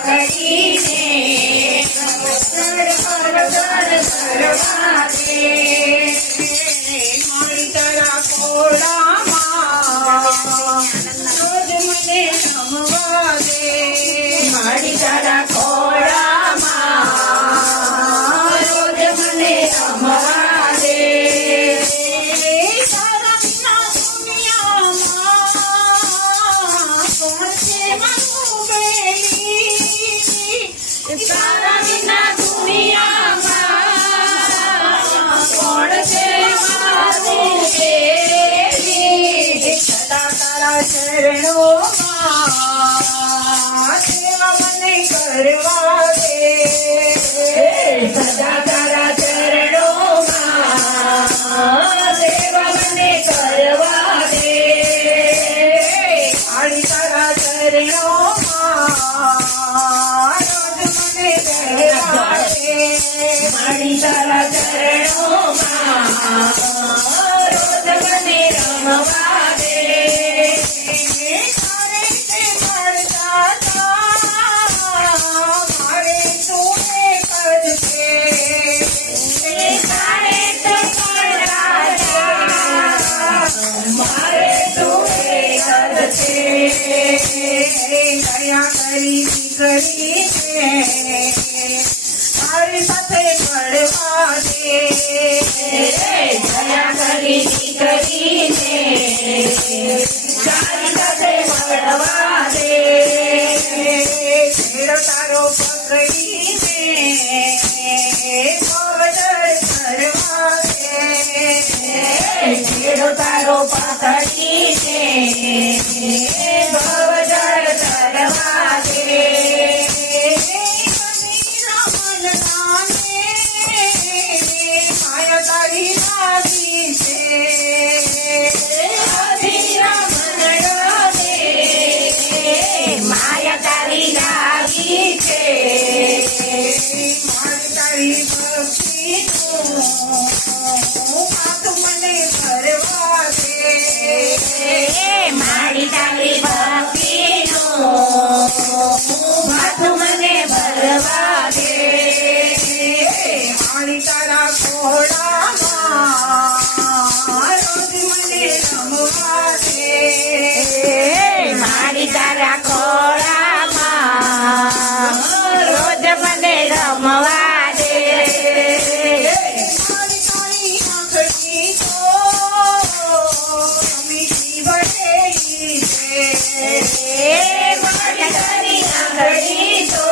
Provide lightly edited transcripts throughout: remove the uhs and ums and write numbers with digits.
પકડીને કરવા દે મારી તારા ખોળામાં રોજ મને રમવા દે મારી તારા ખોળામાં રોજ મને રમવા દે તારા વિના દુનિયામાં કોણ છે મારું બેલી તારા વિના દુનિયામાં કોણ છે મારું બેલી સદા તારા ચરણોમાં સેવા મને કરવા દે સદા તારા ચરણોમાં સેવા મને કરવા દે મારી તારા ચરણોમાં રોજ મને કરવા દે મારી તારા ચરણોમાં રોજ મને રમવા દે તારે તે મળતા મારે તું કરજે તારે તે મળતા મારે તું કરજે દયા કરી મારી સાથે મળવા દે દયા કરી કરીને તારી સાથે મળવા દે છેડો તારો પકડીને પવદર કરવા દે છેડો તારો પકડીને પવદર કરવા દે માયા તારી લાગી છે માયા તારી લાગી છે મારી તારી ભક્તિનું પાતું મને ભરવા દે મારી તારી ભક્તિનું પાતું મને ભરવા દે મારી તારા ખોળામાં રોજ મને રમવા દે મારી તારા ખોળામાં રોજ મને રમવા દે મારી તારી આંખની તો મીઠી ભરેલી છે મારી તારી આંખની તો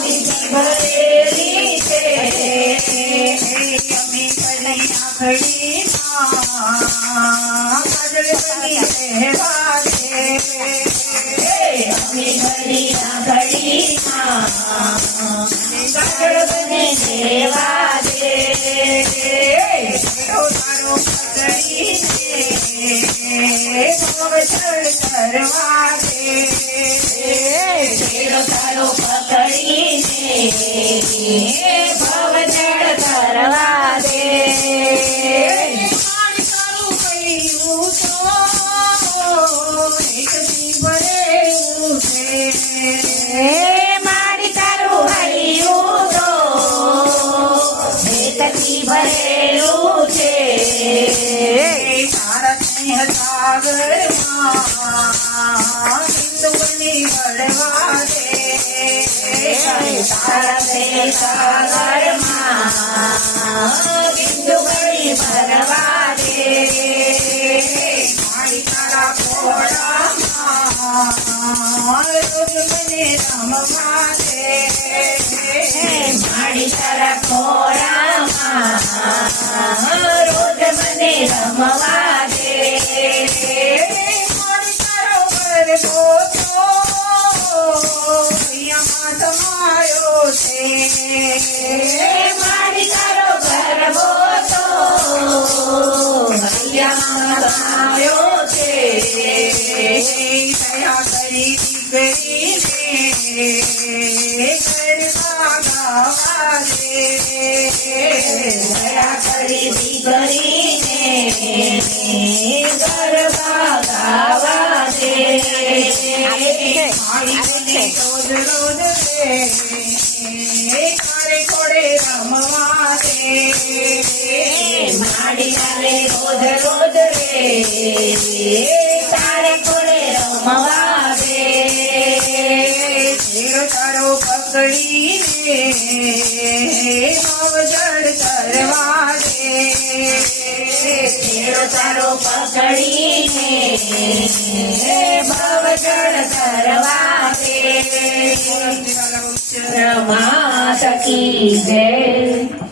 મીઠી ભરેલી છે અમે ભરી આંખડીમાં કાજળ બની રહેવા દે અમે ભરી આંખડીમાં કાજળ બની રહેવા દે તારો પકડીને પવચળ કરવા દે તારો પકડીને પવચળ કરવા દે મારી તારું કહ્યું તો એકથી ભરેલું છે મારી તારું કહ્યું તો એકથી ભરેલું છે તારા સ્નેહ સાગરમાં બિંદુ બની વળવા દે તારા સ્નેહ સાગરમાં બિંદુ બની ભરવા દે મારી તારા ખોળામાં રોજ મને રમવા દે મારી તારા ખોળામાં રોજ મને રમવા દે મારી તારો ગરબો તો યમાં સમાયો છે મારી તારો ગરબો તો યમાં સમાયો છે દયા કરી દીકરીને ગરબા ગાવા દે દયા કરી દીકરીને ગરબા ગાવા દે મારી રોજ રોજ રે તારે ખોડે રમવા દે માડી લાલે રોજ રોજ રે તારે ખોડે રમવા દે છેડો તારો પકડીને ભવજળ તરવા દે છેડો તારો પકડીને ભવજળ તરવા દે રમા સખી જય